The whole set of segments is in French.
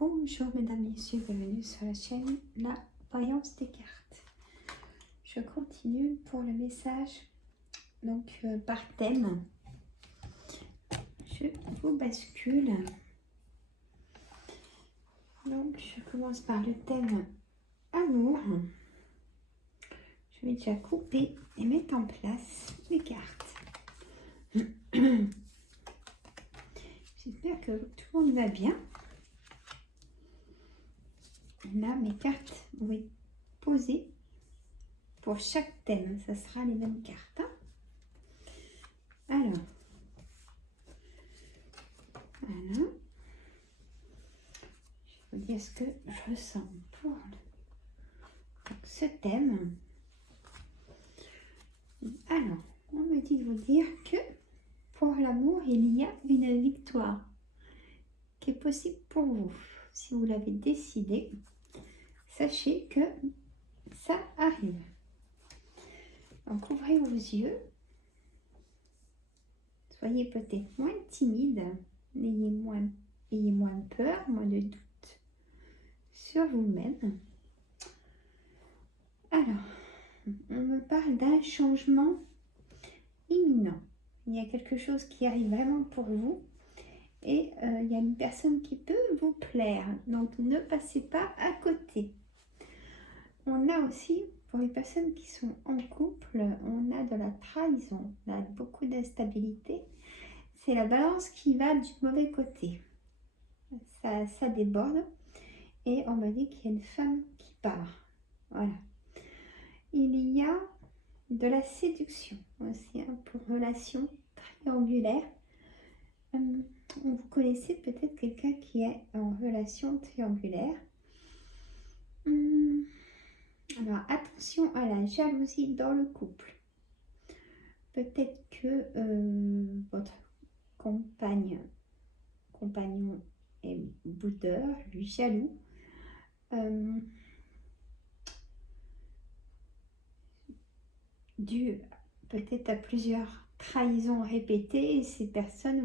Bonjour mesdames et messieurs, bienvenue sur la chaîne La Voyance des cartes. Je continue pour le message donc par thème. Je vous bascule. Donc je commence par le thème amour. Je vais déjà couper et mettre en place les cartes. J'espère que tout le monde va bien. Là, mes cartes vont être posées pour chaque thème. Ça sera les mêmes cartes. Alors, voilà. Je vais vous dire ce que je ressens pour ce thème. Alors, on me dit de vous dire que pour l'amour, il y a une victoire qui est possible pour vous. Si vous l'avez décidé, sachez que ça arrive. Donc, ouvrez vos yeux. Soyez peut-être moins timide. Ayez moins peur, moins de doute sur vous-même. Alors, on me parle d'un changement imminent. Il y a quelque chose qui arrive vraiment pour vous. Et il y a une personne qui peut vous plaire. Donc, ne passez pas à côté. On a aussi, pour les personnes qui sont en couple, on a de la trahison. On a beaucoup d'instabilité. C'est la balance qui va du mauvais côté. Ça déborde. Et on m'a dit qu'il y a une femme qui part. Voilà. Il y a de la séduction aussi pour relation triangulaire. Vous connaissez peut-être quelqu'un qui est en relation triangulaire. Alors, attention à la jalousie dans le couple. Peut-être que votre compagnon est boudeur, lui jaloux. Dû peut-être à plusieurs trahisons répétées, cette personne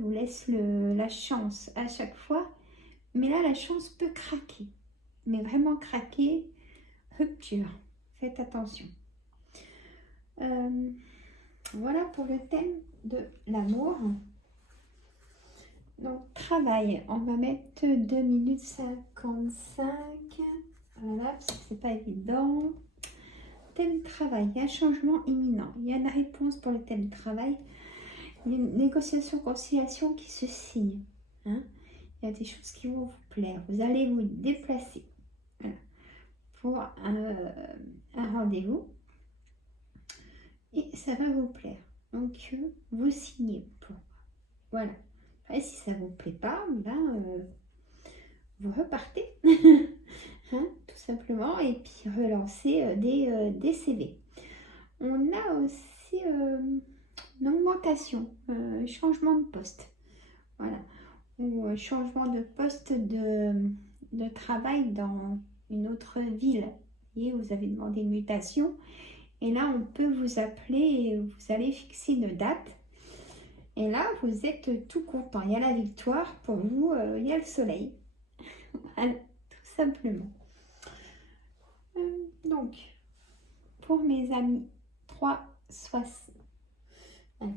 vous laisse la chance à chaque fois. Mais là, la chance peut craquer. Mais vraiment craquer, rupture. Faites attention. Voilà pour le thème de l'amour. Donc, travail. On va mettre 2 minutes 55. Voilà, parce que c'est pas évident. Thème travail. Il y a un changement imminent. Il y a une réponse pour le thème travail. Il y a une négociation, conciliation qui se signe. Hein? Il y a des choses qui vont vous plaire. Vous allez vous déplacer pour un rendez-vous. Et ça va vous plaire. Donc, vous signez pour. Voilà. Après, si ça ne vous plaît pas, ben, vous repartez. Hein, tout simplement. Et puis, relancer des CV. On a aussi une augmentation, changement de poste. Voilà. Ou changement de poste de travail dans une autre ville. Et vous avez demandé une mutation. Et là, on peut vous appeler et vous allez fixer une date. Et là, vous êtes tout content. Il y a la victoire pour vous, il y a le soleil. Voilà, tout simplement. Donc, pour mes amis,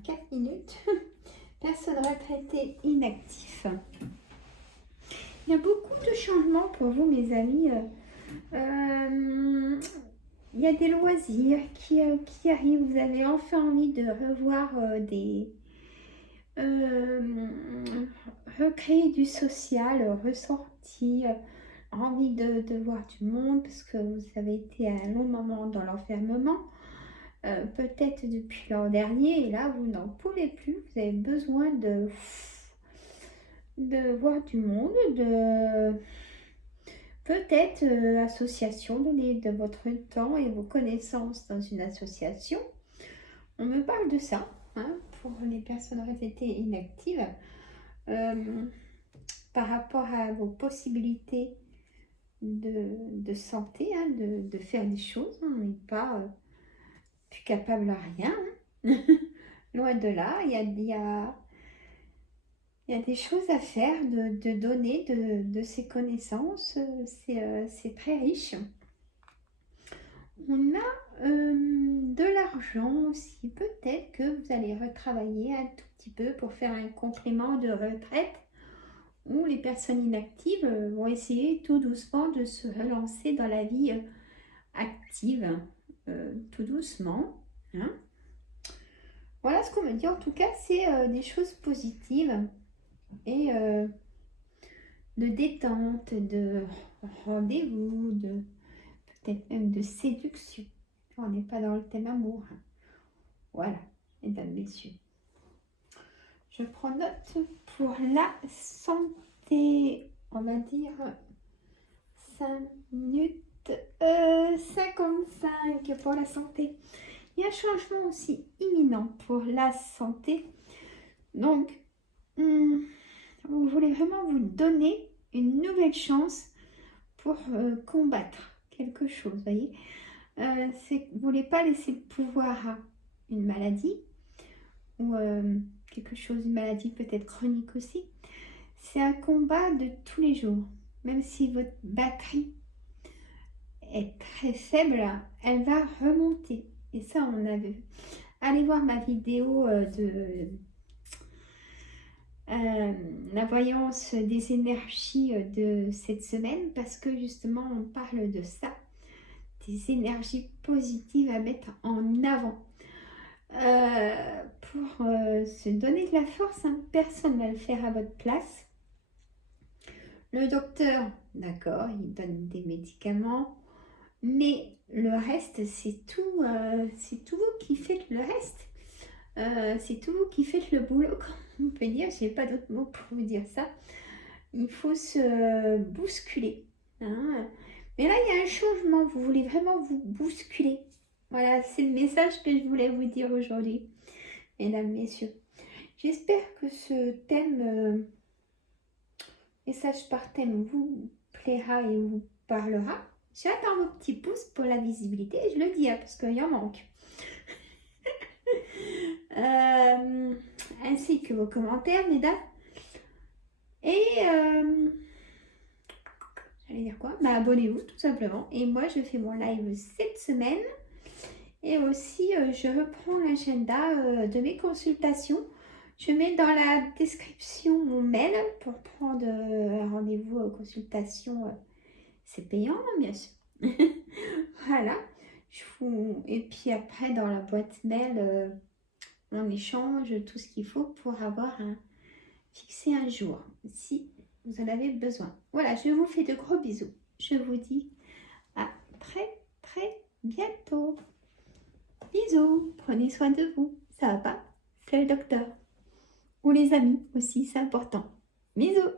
4 minutes. Personne retraitée inactif. Il y a beaucoup de changements pour vous, mes amis. Il y a des loisirs qui arrivent. Vous avez enfin envie de revoir recréer du social, ressortir, envie de voir du monde parce que vous avez été à un long moment dans l'enfermement. Peut-être depuis l'an dernier, et là vous n'en pouvez plus, vous avez besoin de voir du monde, peut-être association, donner de votre temps et vos connaissances dans une association. On me parle de ça, hein, pour les personnes retraitées inactives, par rapport à vos possibilités de santé, hein, de faire des choses. On n'est pas plus capable à rien. Loin de là, il y a il y a des choses à faire, de donner de ses connaissances. C'est très riche. On a de l'argent aussi. Peut-être que vous allez retravailler un tout petit peu pour faire un complément de retraite, où les personnes inactives vont essayer tout doucement de se relancer dans la vie active, tout doucement. Hein. Voilà ce qu'on me dit. En tout cas, c'est des choses positives et de détente, de rendez-vous, de peut-être même de séduction. On n'est pas dans le thème amour. Voilà, mesdames, messieurs. Je prends note pour la santé. On va dire 5 minutes 55 pour la santé. Il y a un changement aussi imminent pour la santé. Donc, vous voulez vraiment vous donner une nouvelle chance pour combattre quelque chose, vous voyez. Vous ne voulez pas laisser le pouvoir à une maladie ou quelque chose, une maladie peut-être chronique aussi. C'est un combat de tous les jours. Même si votre batterie est très faible, elle va remonter. Et ça, on a vu. Allez voir ma vidéo de la voyance des énergies de cette semaine, parce que justement, on parle de ça. Des énergies positives à mettre en avant. Pour se donner de la force, hein. Personne ne va le faire à votre place. Le docteur, d'accord, il donne des médicaments, mais le reste, c'est tout vous qui faites le reste. C'est tout vous qui faites le boulot, comme on peut dire. Je n'ai pas d'autres mots pour vous dire ça. Il faut se bousculer. Hein. Mais là, il y a un changement. Vous voulez vraiment vous bousculer. Voilà, c'est le message que je voulais vous dire aujourd'hui, mesdames, messieurs. J'espère que ce thème, message par thème, vous plaira et vous parlera. J'attends vos petits pouces pour la visibilité. Je le dis, hein, parce qu'il y en manque. Ainsi que vos commentaires, mesdames. Et j'allais dire quoi? Bah, abonnez-vous tout simplement. Et moi, je fais mon live cette semaine. Et aussi, je reprends l'agenda de mes consultations. Je mets dans la description mon mail pour prendre un rendez-vous aux consultations. C'est payant, bien sûr. Voilà. Et puis après, dans la boîte mail, on échange tout ce qu'il faut pour avoir fixé un jour, si vous en avez besoin. Voilà, je vous fais de gros bisous. Je vous dis à très bientôt. Bisous, prenez soin de vous. Ça va pas? C'est le docteur. Ou les amis aussi, c'est important. Bisous.